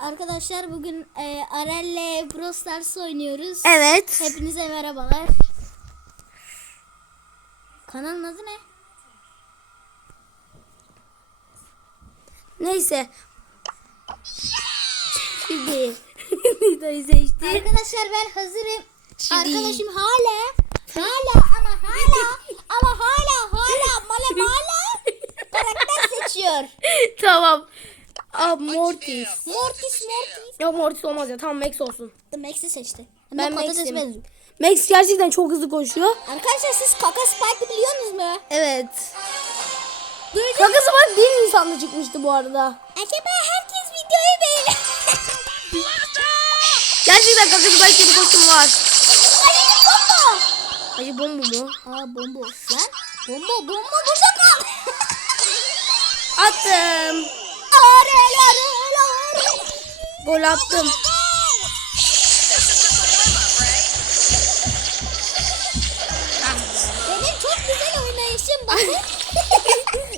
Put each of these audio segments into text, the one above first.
Arkadaşlar bugün e, Arel'le Brawl Stars oynuyoruz. Evet. Hepinize merhabalar. Kanalın adı ne? Neyse. Şimdi videoyu seçtim. Arkadaşlar ben hazırım. Arkadaşım hala hala ama hala ama hala hala mala hala karakter seçiyor. tamam. Aa, Mortis. Mortis Mortis. Ya Mortis olmaz ya. Tamam Max olsun. The Max'i seçti. Ben Ben patates Max'im. Max gerçekten çok hızlı koşuyor. Arkadaşlar siz Kaka Spike'ı biliyor musunuz mu? Evet. Duydum. Kakası bak değil insanlı çıkmıştı bu arada. Acaba herkes videoyu beğenir. Gerçekten kakası belki bir koşum var. Ay bomba. Acı bomba mu? Aa bomba. Lan bomba bomba burada kal. Attım. Gol attım. Benim çok güzel oynayışım bakın.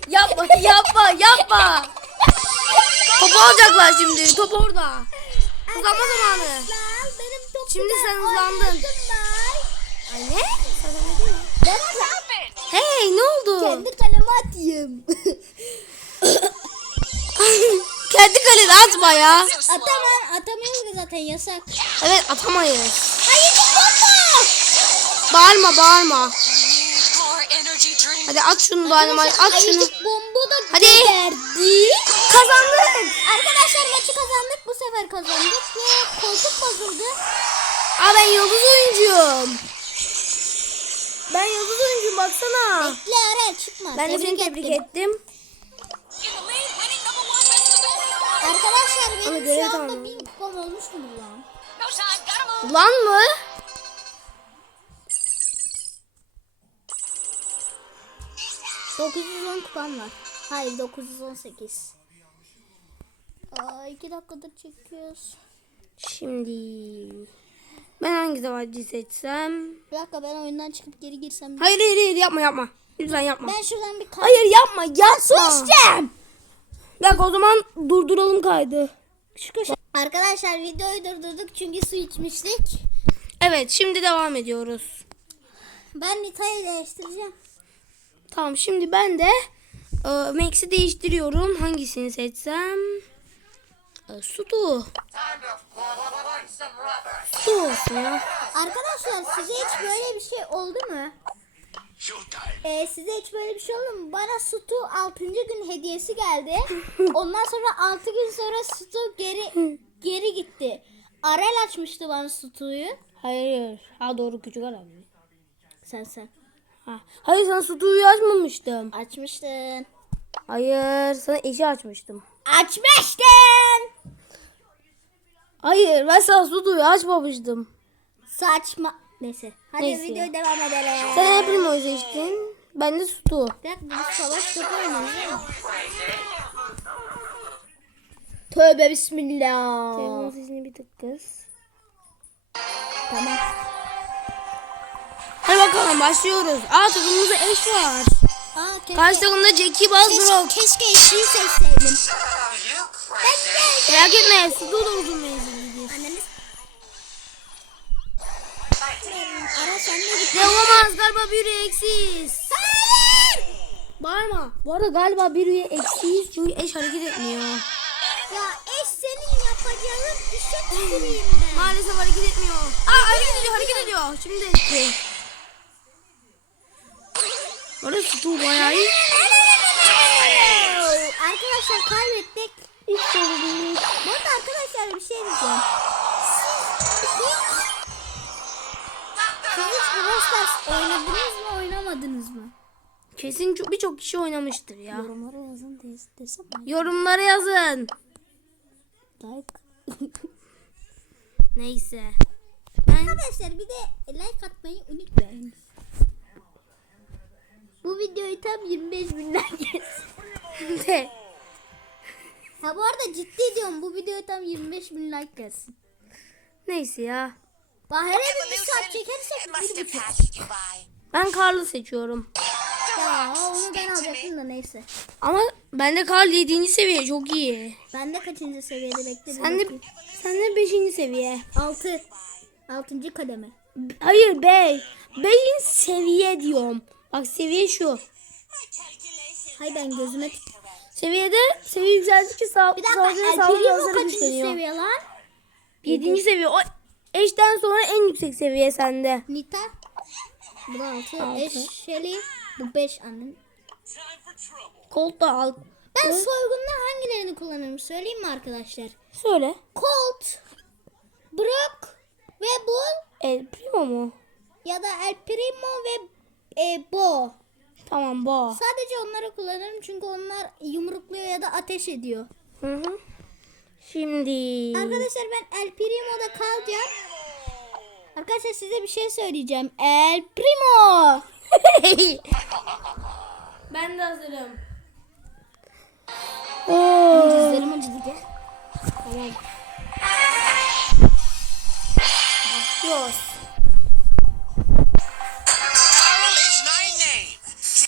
Yapma yapma yapma. Topu alacaklar şimdi. Top orada. Hızlanma zamanı. Şimdi sen hızlandın. Anne? Hey ne oldu? kendi kaleme atayım. Kendi kaleni atma ya. Atamam, atamıyoruz ki zaten yasak. Evet atamayız. Hayır bomba. Bağırma bağırma. Hadi at şunu dynamite at şunu. Ayıcık bomba da Hadi. geberdi. Kazandık. Arkadaşlar maçı kazandık. Bu sefer kazandık ve koltuk bozuldu. Aa ben yıldız oyuncuyum. Ben yıldız oyuncuyum baksana. Bekle Arel çıkma. Ben de seni tebrik ettim. Arkadaşlar Ama benim görev şu anda bin kupam olmuş mu lan? Lan mı? ...910 kupam var. Hayır 918. Aa 2 dakikadır çekiyoruz. Şimdi ben hangi savaşçı seçsem? Bir dakika ben oyundan çıkıp geri girsem. Hayır hayır hayır yapma yapma. Lütfen yapma. Ben şuradan bir. Hayır yapma yapma. Su içeceğim. Dakika o zaman durduralım kaydı. Şu köşe. Arkadaşlar videoyu durdurduk çünkü su içmiştik. Evet şimdi devam ediyoruz. Ben Nita'yı değiştireceğim. Tamam şimdi ben de e, Max'i değiştiriyorum. Hangisini seçsem? E, Sudu. Sudu olsun ya. Arkadaşlar size hiç böyle bir şey oldu mu? Ee, size hiç böyle bir şey oldu mu? Bana Sutu 6. gün hediyesi geldi. Ondan sonra 6 gün sonra Sutu geri geri gitti. Arel açmıştı bana Sutu'yu. Hayır. Ha doğru küçük adam. Sen sen. Ha. Hayır sana Sudu'yu açmamıştım. Açmıştın. Hayır sana eşi açmıştım. Açmıştın. Hayır ben sana Sudu'yu açmamıştım. Saçma. Neyse. Hadi Neyse. videoya devam edelim. Sen Primo'yu seçtin. Ben de. Bir dakika biz savaş topu? Tövbe bismillah. Telefon sesini bir tık kız. Tamam. Hadi bakalım başlıyoruz. Aa takımımızda eş var. Aa, keşke, Karşı takımda Jackie Buzzrock. keşke, keşke eşiği seçseydim. Merak etme Sudu da uzun menzillidir. Ara sen de olamaz galiba bir üye eksiz. Bağırma. Bu arada galiba bir üye eksiz çünkü eş hareket etmiyor. Ya eş senin yapacağın işe tüküreyim ben. Maalesef hareket etmiyor. Aa hareket ediyor hareket ediyor. Şimdi etti. Orası Sudu bayağı iyi. Arkadaşlar kaybettik. Hiç sorun değil. Bu arada arkadaşlar bir şey diyeceğim. Siz hiç Brawl Stars oynadınız mı oynamadınız mı? Kesin çok- birçok kişi oynamıştır ya. Yorumlara yazın des desem. Yorumlara yazın. Like. Neyse. Ben Arkadaşlar bir de like atmayı unutmayın. Bu videoyu tam 25 bin like. Ha bu arada ciddi diyorum bu videoya tam 25 bin like gelsin. Neyse ya. Bahane bir saat çekersek bir buçuk. Ben Karlı seçiyorum. Ya onu ben alacaktım da neyse. Ama bende Karl 7. seviye çok iyi. Ben de kaçıncı seviyede bekle. Sen de, sen de 5. seviye. 6. 6. kademe. Hayır 5. 5. seviye diyorum. Bak seviye şu. Hay ben gözüme Seviyede seviye yükseldikçe sağ, Bir dakika saldırı El saldırı Primo hızları kaçıncı güçleniyor. seviye lan? 7. seviye. O eşten sonra en yüksek seviye sende. Nita. Bu da 6. Altı. Eşeli. Bu 5 annem. Colt da al. Ben soygundan hangilerini kullanırım söyleyeyim mi arkadaşlar? Söyle. Colt, Brock ve Bull El Primo mu? ya da El Primo ve e, Bo. Tamam bu. Sadece onları kullanırım çünkü onlar yumrukluyor ya da ateş ediyor. Hı hı. Şimdi. Arkadaşlar ben El Primo'da kalacağım. Arkadaşlar size bir şey söyleyeceğim. El Primo. ben de hazırım. Dizlerim acıdı gel. Tamam. Başlıyoruz.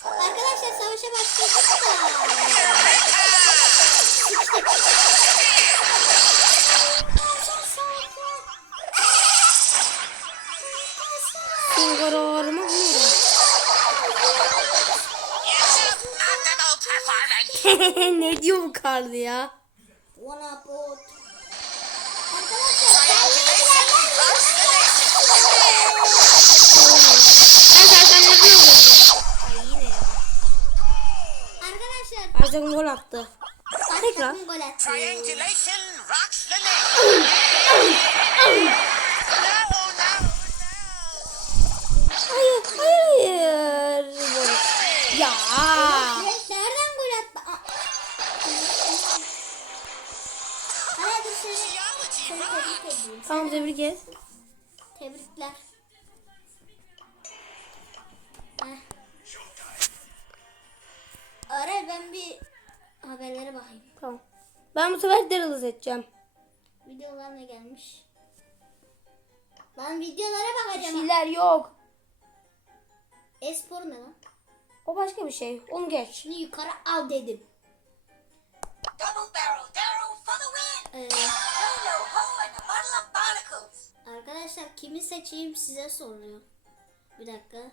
Arkadaşlar savaşa başladık da. zaten ne diyorum? Ay yine ya. Arkadaşlar Bazen gol attı. Tekrar. takım gol attı. Triangulation rocks the nation. Hayır, hayır. Ya. Nereden gol attı? Hadi seni, seni tebrik edeyim. Tamam tebrik et. Tebrikler. Heh. Ara ben bir haberlere bakayım. Tamam. Ben bu sefer Daryl'ı seçeceğim. Videolar ne gelmiş? Lan videolara bakacağım. Şeyler yok. Espor ne lan? O başka bir şey. Onu geç. Şimdi yukarı al dedim. Double barrel Daryl for the win. Ee, Yo-yo ho and a bottle of barnacles. arkadaşlar kimi seçeyim size soruyor. Bir dakika.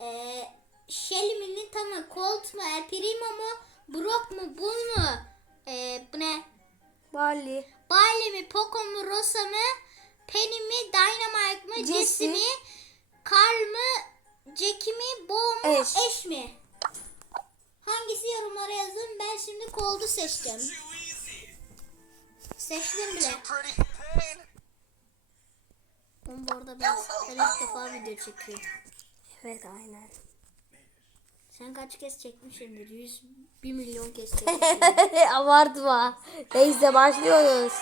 Ee, Shelly mi Nita mı? Colt mu? El Primo mu? Brock mu? Bull mu? Ee, bu ne? Bali. Barley mi? Poco mu? Rosa mı? Penny mi? Dynamite mı? Jesse. Jesse mi? Carl mı? Jackie mi? Bo mu? Eş. Eş mi? Hangisi yorumlara yazın. Ben şimdi Colt'u seçeceğim. Seçtim bile. Oğlum bu arada ben, ben ilk defa video çekiyorum. Evet aynen. Sen kaç kez çekmişsindir? 100, 1 milyon kez çekmişsindir. Abartma. Neyse başlıyoruz.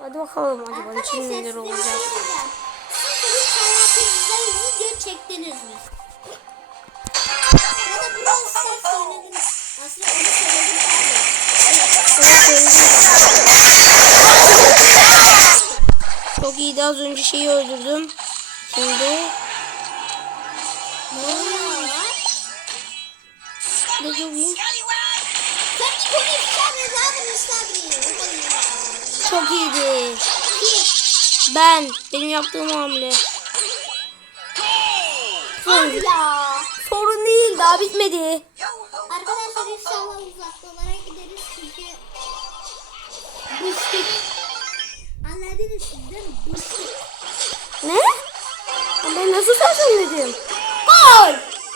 Hadi bakalım acaba Arkadaşlar için size neler bir şey olacak. Çektiniz mi? Ya da Brawl Stars oynadınız. Aslında onu söyledim Çok iyiydi az önce şeyi öldürdüm. Şimdi Ne oluyor lan? ne müsaade Çok iyiydi. Ben benim yaptığım hamle. Ya. Sorun değil daha bitmedi. Arkadaşlar inşallah uzaklara gideriz çünkü bıktık. Anladınız siz değil mi? Bıktık. Ne? Ben nasıl sersemledim? Gol!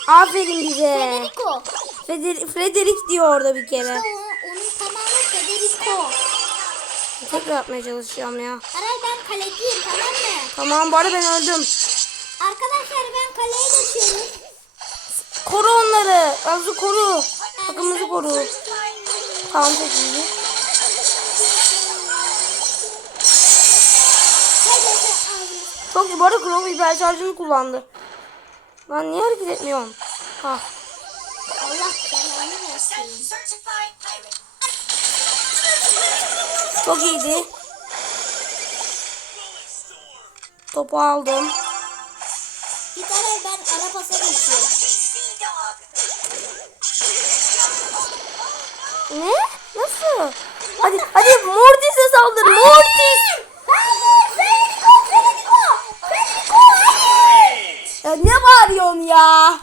Aferin bize. Federico. Freder Frederick diyor orada bir İşte kere. o, onun tamamı Federico. Tekrar atmaya çalışacağım ya. Aray ben kaleciyim tamam mı? Tamam bu arada ben öldüm. Arkadaşlar ben kaleye geçiyorum. Koru onları. Azı koru. Takımımızı koru. Tamam çok iyi. Çok iyi. Bu arada Crow hiper şarjını kullandı. Lan niye hareket etmiyorsun? Ha. Allah belanı versin. Çok iyiydi. Topu aldım. Git Aray ben Arap pasa geçiyor. Ne? Nasıl? Hadi hadi Mortis'e saldır. Mortis. Ya ne bağırıyorsun ya?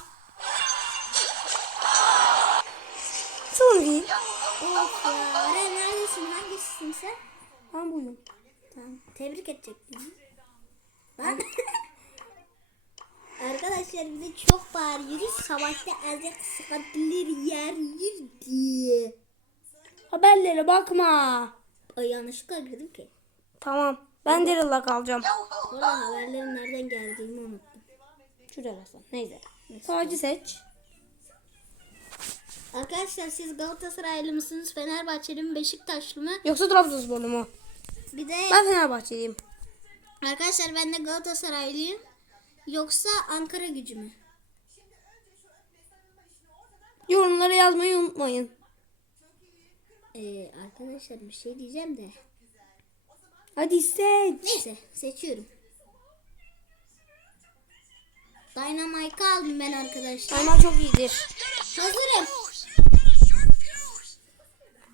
Değil. Of ya. Aren neredesin? Hangisisin sen? Ben buyum. Tamam. Tebrik edecektim. Ben... Arkadaşlar bize çok bağırıyoruz. Savaşta erzak sıkıntıları yer yer diye. Haberlere bakma. Ay yanlışlıkla girdim ki. Tamam. Ben Daryl'la kalacağım. Valla haberlerin nereden geldiğini unuttum. Şurada arasın. Neyse. Sağcı seç. Arkadaşlar siz Galatasaraylı mısınız? Fenerbahçeli mi? Beşiktaşlı mı? Yoksa Trabzonsporlu mu? Bir de Ben Fenerbahçeliyim. arkadaşlar ben de Galatasaraylıyım. Yoksa Ankara gücü mü? Yorumlara yazmayı unutmayın. Ee, arkadaşlar bir şey diyeceğim de. Hadi seç. Neyse seçiyorum. Dynamite aldım ben arkadaşlar. Sayman çok iyidir. Hazırım.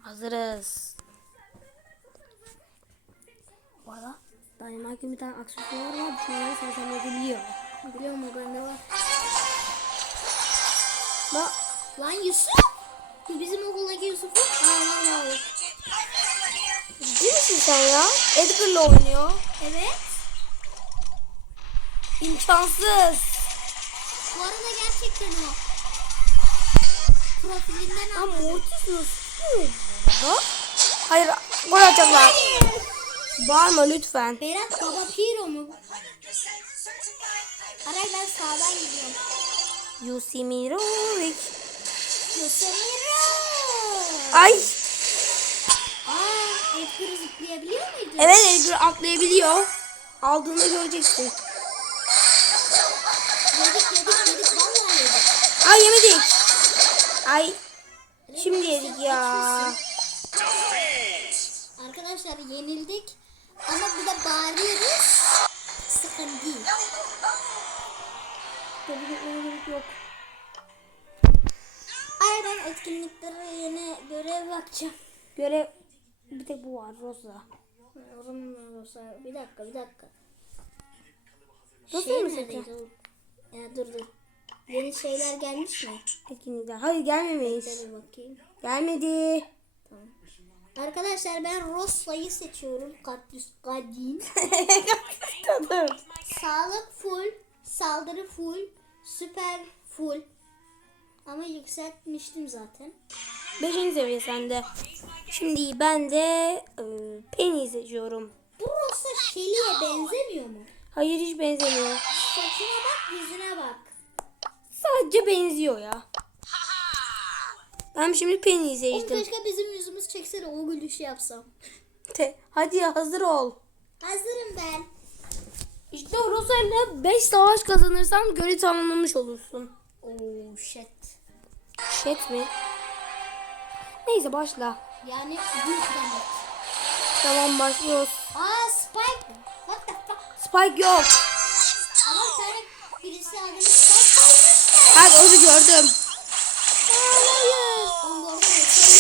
Hazırız. Bu arada Dynamite'ın bir tane aksesuarı var. Sen sen biliyor. O bende var. Bak. Lan Yusuf. Bizim okuldaki Yusuf'u. Aa. Ciddi misin sen ya? Edgar'la oynuyor. Evet. İmkansız. Bu arada gerçekten o. Profilinden Ama aldım. Mortis nasıl? Hayır. Gol atacaklar. Bağırma lütfen. Berat Baba Piro mu? Aray ben sağdan gidiyorum. Yusimirovic. Yosemiro. Ay. Aa, Edgar'ı zıplayabiliyor muydu? Evet Edgar atlayabiliyor. Aldığında göreceksin. Yedik yedik yedik vallahi yedik. Ay yemedik. Ay. Şimdi yedik ya. Arkadaşlar yenildik. Ama bir de bağırıyoruz. Sıkıntı. Tebrik etmeye gerek yok. Ay ben etkinliklere yeni görev bakacağım. Görev bir tek bu var Rosa. Zaman olsa bir dakika bir dakika. Nasıl Şey mı seçeceğim? Ya dur dur. Yeni şeyler gelmiş mi? Etkinlikte. Hayır bakayım. Gelmedi. Arkadaşlar ben Rossa'yı seçiyorum. Kaktüs Gadin. Tadım. Sağlık full. Saldırı full. Süper full. Ama yükseltmiştim zaten. Beşinci seviye sende. Şimdi ben de e, Penny seçiyorum. Bu Rossa Shelly'e benzemiyor mu? Hayır hiç benzemiyor. Saçına bak yüzüne bak. Sadece benziyor ya. Ben şimdi Penny'yi Oğlum seçtim. keşke bizim yüzümüz çekse de o gülüşü yapsam. Te- Hadi hazır ol. Hazırım ben. İşte Rosa ile 5 savaş kazanırsan görev tamamlamış olursun. Oh shit. Shit mi? Neyse başla. Yani büyük demek. Tamam başlıyoruz. Aa Spike. What the fuck? Spike yok. Ama bir tane birisi adını Spike koymuştu. Hadi onu gördüm. Oğlum bu arada Rosa'yı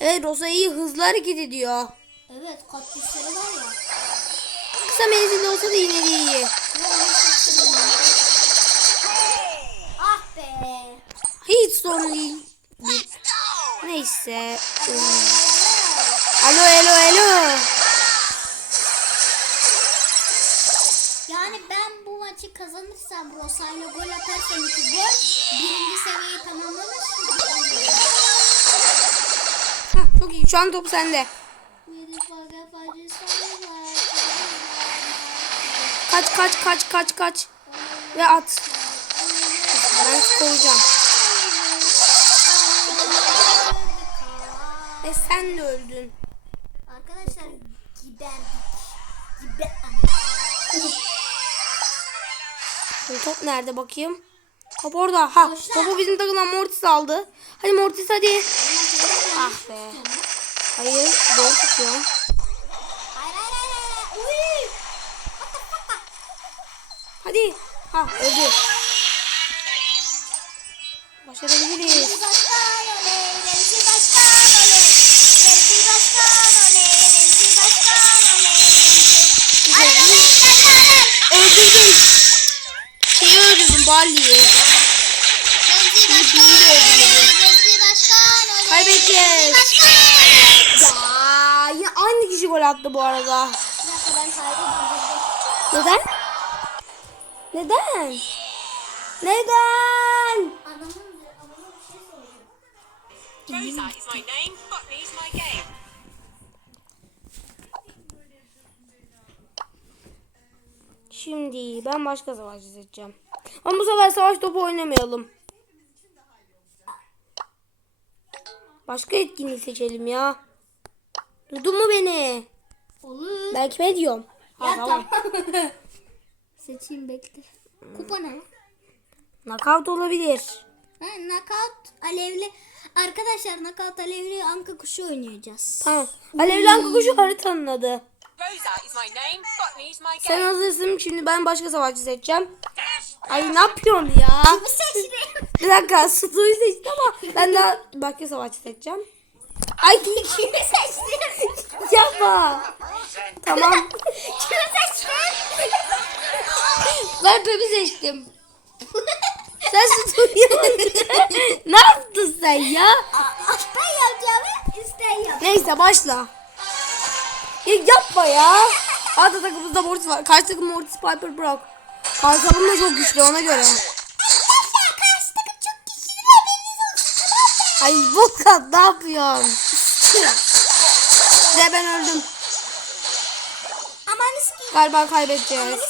Evet Rosa iyi hızlı hareket ediyor. Evet kaktüsleri var ya. Kısa menzilli olsa da yine de iyi. Ah be. Hiç sorun değil. Neyse. Alo alo alo. Yani ben bu maçı kazanırsam Rosa'yla gol atarsam iki gol birinci seviyeyi tamamlamış Hah, çok iyi. Şu an top sende. Kaç kaç kaç kaç kaç. Ve at. Ben koyacağım. Ve sen de öldün. Arkadaşlar. Gider Şimdi top nerede bakayım? Top orada. Ha, Boşta. topu bizim takımdan Mortis aldı. Hadi Mortis hadi. Ah be. Hayır, doğru tutuyorum. Hayır hayır hayır hayır. Hadi. Ha, öldü. Başarabiliriz. Remzi başkan oley, Remzi gol attı bu arada. Neden? Neden? Neden? Şimdi ben başka savaşçı seçeceğim. Ama bu sefer savaş topu oynamayalım. Başka etkinlik seçelim ya. Duydun mu beni? Olur. Belki ben diyorum. Ya tamam. tamam. Seçeyim bekle. Kupa ne? Knockout olabilir. Ha, knockout alevli. Arkadaşlar knockout alevli anka kuşu oynayacağız. Tamam. Alevli Anka kuşu haritanın adı. Sen hazırsın. Şimdi ben başka savaşçı seçeceğim. Ay ne yapıyorsun ya? Bu seçtim. Bir dakika Stu'yu seçtim ama ben daha başka savaşçı seçeceğim. Ay Kimi seçtin? yapma. Tamam. Kimi seçtin? Ben Pepe seçtim. Sen Stu'yu Ne yaptın sen ya? Ben yapacağımı isteyen yap. Neyse başla. Ya yapma ya. Arda takımımızda Mortis var. Karşı takım Mortis Piper Brock. Karşı takım da çok güçlü ona göre. Ay Volkan ne yapıyorsun? De ben öldüm. Aman iski. Galiba kaybedeceğiz.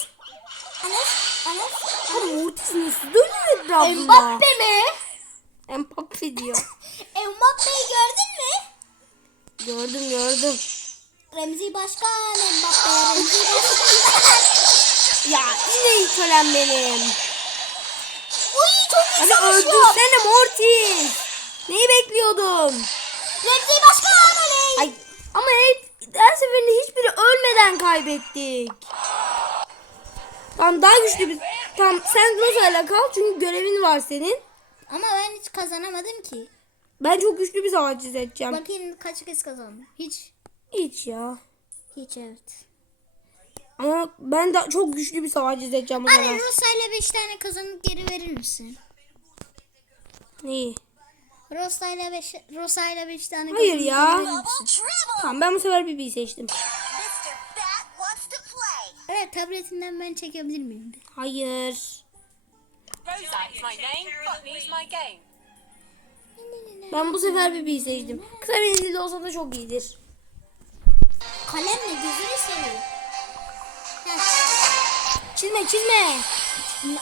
Anas. Anas. Ama Mortis nasıl dönüyor etrafında? Mbappe mi? Mbappe diyor. Mbappe'yi gördün mü? Gördüm gördüm. Remzi Başkan Mbappe. Remzi Başkan. Ya yine ilk ölen benim. Uy çok iyi Hadi öldürsene Mortis. Neyi bekliyordun? Remzi Başkan oley. Ay ama hep her seferinde hiçbiri ölmeden kaybettik. Tamam daha güçlü bir... Tamam sen Rosa'yla kal çünkü görevin var senin. Ama ben hiç kazanamadım ki. Ben çok güçlü bir savaşçı seçeceğim. Bakayım kaç kez kazandım. Hiç. Hiç ya. Hiç evet. Ama ben de çok güçlü bir savaşçı seçeceğim zaman. Rosa'yla 5 tane kazanıp geri verir misin? Neyi? Rosa'yla 5 Rosa'yla 5 tane Hayır ya. Tamam ben bu sefer Bibi'yi seçtim. Evet tabletinden ben çekebilir miyim? Hayır. Ben bu sefer Bibi'yi seçtim. Kısa menzilli olsa da çok iyidir. Kalemle gözünü seveyim. Çizme çizme.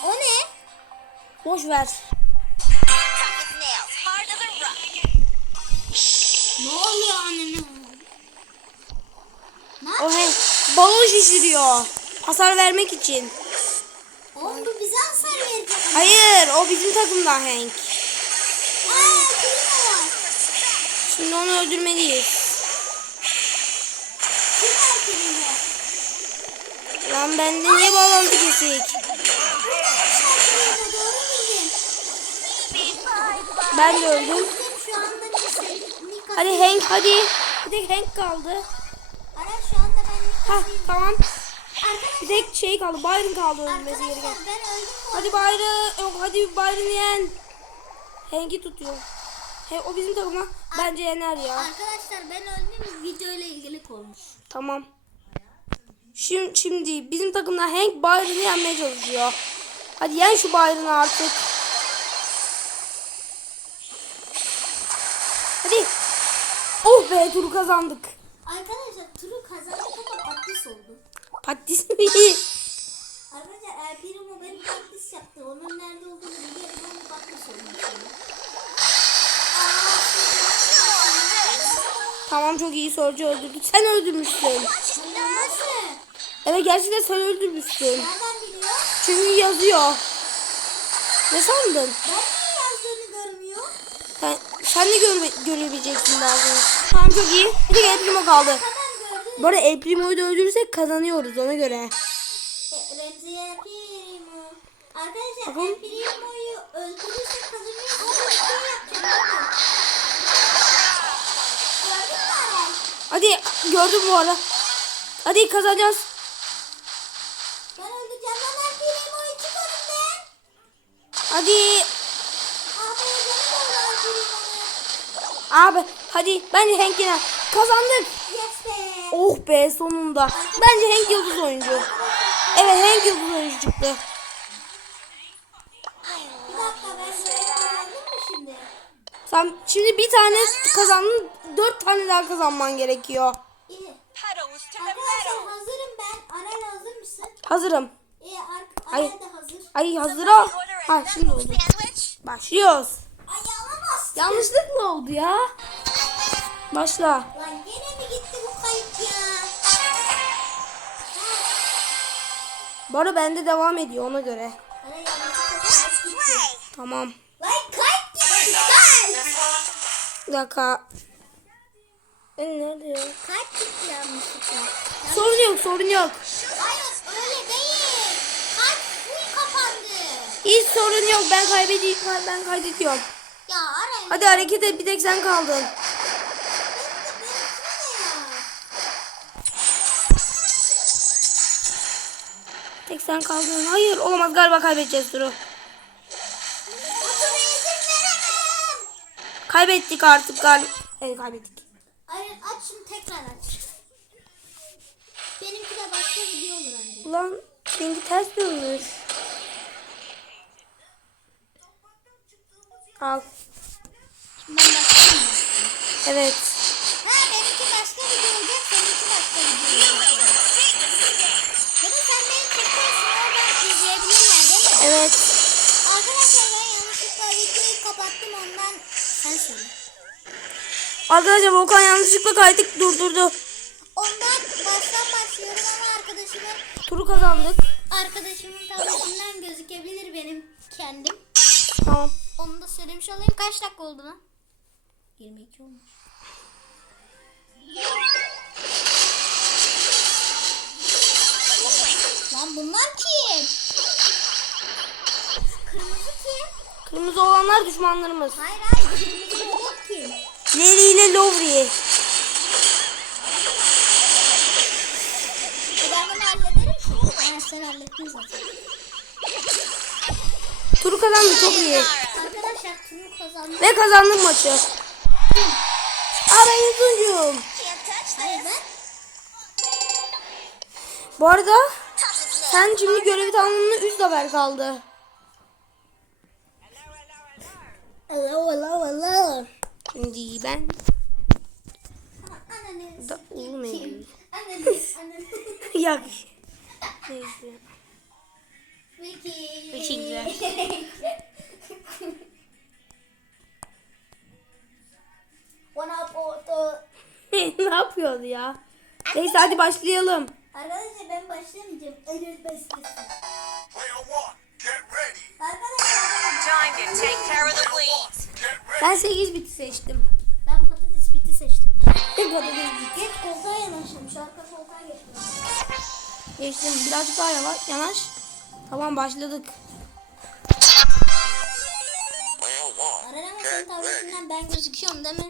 O ne? Boş ver. Ne oluyor anne? Ne O he, balon şişiriyor. Hasar vermek için. Oğlum bu bize hasar verecek. Hayır o bizim takımdan Hank. Aa. Şimdi onu öldürmeliyiz. Lan bende niye bağlantı kesik? Ben de öldüm. Hadi Hank hadi. Bir tek Hank kaldı. Ara şu anda ben Ha tamam. Arkadaşlar, Bir tek şey kaldı. Byron kaldı ölmesi gereken. ben öldüm bu Hadi Byron. Yok hadi Byron yen. Hank'i tutuyor. He, o bizim takıma. Bence yener ya. Arkadaşlar ben öldüm video ile ilgili olmuş. Tamam. Şimdi, şimdi bizim takımda Hank Byron'ı yenmeye çalışıyor. Hadi yen şu Byron'ı artık. Hadi. Oh be turu kazandık. Arkadaşlar turu kazandık ama patlis oldu. Patis mi? Arkadaşlar El Primo benim patlis yaptı. Onun nerede olduğunu biliyorum ama patlis oldu. tamam çok iyi sorucu öldürdük. Sen öldürmüşsün. Evet gerçekten sen öldürmüşsün. Nereden biliyor? Çünkü yazıyor. Ne sandın? Ben? Sen, de görme, görebileceksin daha sonra. Tamam çok iyi. Bir tek El Primo kaldı. Bu arada El Primo'yu da öldürürsek kazanıyoruz ona göre. Remzi'ye Primo. Arkadaşlar Bakalım. El Primo'yu öldürürsek kazanıyoruz. Şey. Bakın. Hadi gördüm bu ara. Hadi kazanacağız. Ben öldüreceğim lan El Primo'yu çık önümden. Hadi. Abi canı da var El Primo'nun. Abi hadi ben Hank yine kazandık. Yes be. Oh be sonunda. Bence Hank yıldız oyuncu. Evet Hank yıldız oyuncu çıktı. Bir dakika ben böyle kazandım mı şimdi? Sen şimdi bir tane kazandın. Dört tane daha kazanman gerekiyor. İyi. Arkadaşlar hazırım ben. Aren hazır mısın? Hazırım. İyi Ar Ay. Aren de hazır. Ay hazır ol. Ha şimdi oldu. Başlıyoruz. Yanlışlık mı oldu ya? Başla. Lan gene mi gitti bu kayıt ya? Bu arada bende devam ediyor ona göre. Tamam. Lan kayıt gitti. Bir dakika. E, nerede ya? Kayıt gitti yanlışlıkla. Sorun yok sorun yok. Hayır öyle değil. Kayıt full kapandı. Hiç sorun yok ben kaybediyorum ben kaydediyorum. Hadi hareket et bir tek sen kaldın. Tek sen kaldın. Hayır olamaz galiba kaybedeceğiz veremem. Kaybettik artık galiba. Evet kaybettik. Aren aç şimdi tekrar aç. Benimki de başka video olur anne. Ulan seninki ters dönmüş. Al. Ben başlayayım mı? Evet. Ha benimki başka video olacak, seninki başka video olacak. Ya da sen beni çekersin, oradan izleyebilirler değil mi? Evet. Arkadaşlar ben yanlışlıkla videoyu kapattım ondan sen söyle. Arkadaşlar Volkan yanlışlıkla kaydık durdurdu. Ondan baştan başlıyorum ama arkadaşımın Turu kazandık. arkadaşımın tabletinden gözükebilir benim kendim. Tamam. Onu da söylemiş olayım. Kaç dakika oldu lan? 22 olmuş. Lan bunlar kim? Kırmızı kim? Kırmızı olanlar düşmanlarımız. Hayır hayır kırmızı robot kim? Leli ile Lovri. E ben bunu hallederim. Ha, sen hallettin zaten. Turu kazandı çok iyi. Arkadaşlar turu kazandım. Ve kazandık maçı. Aa ben. Bu arada sen şimdi görevi tamamını 3 haber kaldı. Hello hello hello. Şimdi ben da. Ananı. Ananı. Yak. Neyse. Peki. Peki, ne yapıyordu ya? Neyse hadi başlayalım. Arkadaşlar ben başlamayacağım. Evet bestesi. Ben 8 biti seçtim. ben patates biti seçtim. Patates biti. Geç koltuğa yanaştım. Şu arka koltuğa geçtim. Geçtim. Birazcık daha yavaş. Yanaş. Tamam başladık. Player one, Aran ama senin tabletinden ben gözüküyorum değil mi?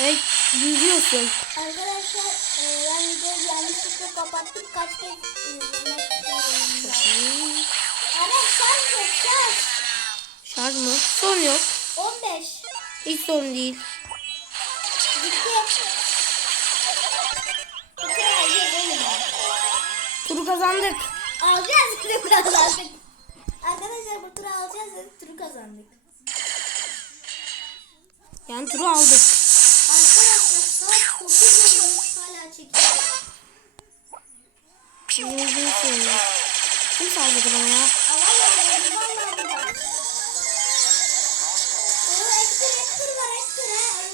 Evet yürüyorsun. Arkadaşlar e, ben videoyu yanlışlıkla kapattım. Kaç kez izlemek istiyorum. Aran şarj yok şarj. Şarj mı? Sorun yok. 15. Hiç sorun değil. Gitti. Turu kazandık. Alacağız dedik kazandık. Arkadaşlar bu turu alacağız turu kazandık. Yani turu aldık. Arkadaşlar saat 9 olmuş hala çekiyor. Kim saldırdı bana ya?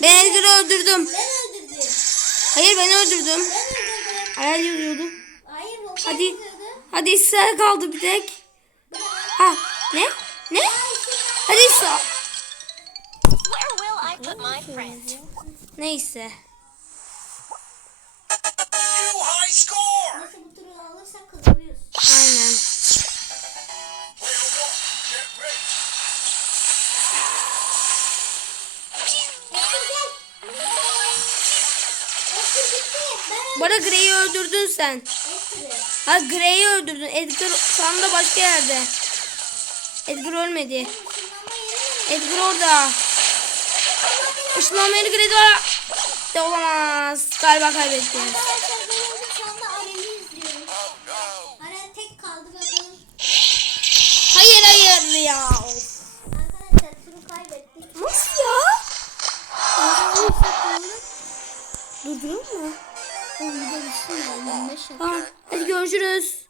Ben Edgar'ı öldürdüm. Ben öldürdüm. Hayır ben öldürdüm. Ben öldürdüm. Hayal. Hayır Volkan Hadi. Hadi İsa kaldı bir tek. Ha ne? Ne? Hadi İsa. Where will I put my friends? Neyse. New high score. Nasıl bu turu alırsak kazanıyoruz. Aynen. Arada Grey'i öldürdün sen. Ha Grey'i öldürdün. Edgar şu anda başka yerde. Edgar ölmedi. Edgar orada. Işınlanma yeri Grey'de var. De olamaz. Galiba kaybettik. Tamam. Hadi görüşürüz.